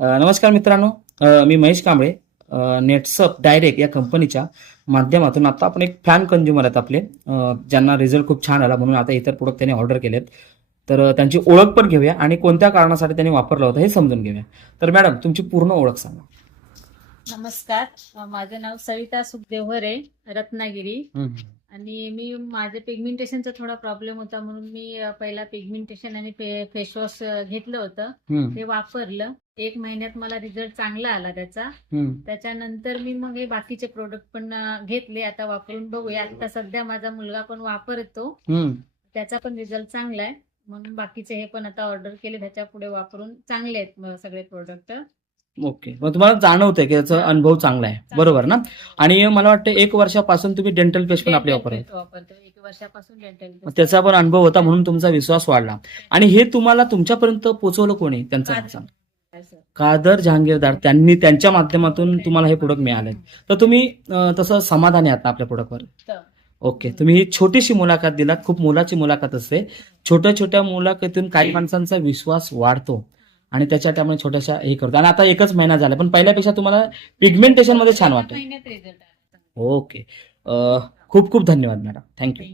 नमस्कार मित्रांनो, मी महेश कांबळे. नेटसप डायरेक्ट या कंपनीच्या माध्यमातून आता आपण एक फॅन कंझ्युमर आहेत आपले, ज्यांना रिझल्ट खूप छान आला म्हणून आता इतर प्रोडक्ट त्यांनी ऑर्डर केलेत. तर त्यांची ओळख पण घेऊया आणि कोणत्या कारणासाठी त्यांनी वापरलं होतं हे समजून घेऊया. तर मॅडम, तुमची पूर्ण ओळख सांगा. नमस्कार, माझं नाव सविता सुखदेव हरे, रत्नागिरी. आणि मी माझे पिगमेंटेशनचा थोडा प्रॉब्लेम होता म्हणून मी पहिला पिगमेंटेशन आणि फेसवॉश घेतलं होतं. ते वापरलं. 1 महिन्यात मला रिझल्ट चांगला आला त्याचा. त्याच्यानंतर मी मग हे बाकीचे प्रोडक्ट पण घेतले. आता वापरून बघूया. आता सध्या माझा मुलगा पण वापरतो, त्याचा पण रिझल्ट चांगला आहे म्हणून बाकीचे हे पण आता ऑर्डर केले. त्याच्या पुढे वापरून चांगले आहेत सगळे प्रोडक्ट. ओके, मग तुम्हाला जाणवतंय की याचा अनुभव चांगला आहे, बरोबर ना? आणि मला वाटतं 1 वर्षापासून तुम्ही डेंटल पेस्ट पण आपले वापरतो. 1 वर्षापासून डेंटल मग त्याचा पण अनुभव होता म्हणून तुमचा विश्वास वाढला. आणि हे तुम्हाला तुमच्यापर्यंत पोहोचवलं कोणी? त्यांचं नाव सांगा. कादर जहांगीरदार, त्यांनी त्यांच्या माध्यमातून तुम्हाला हे प्रोडक्ट मिळाले. तर तुम्ही तसं समाधानी आहात ना आपल्या प्रोडक्टवर? ओके, तुम्ही ही छोटीशी मुलाखत दिलात. खूप मोलाची मुलाखत असते. छोट्या छोट्या मुलाखतीतून काही माणसांचा विश्वास वाढतो आणि त्याच्या त्यामुळे छोट्याशा हे करतो. आणि आता 1च महिना झाला, पण पहिल्यापेक्षा तुम्हाला पिगमेंटेशन मध्ये छान वाटतं. महिन्यात रिझल्ट आला. ओके, खूप खूप धन्यवाद मॅडम. थँक्यू.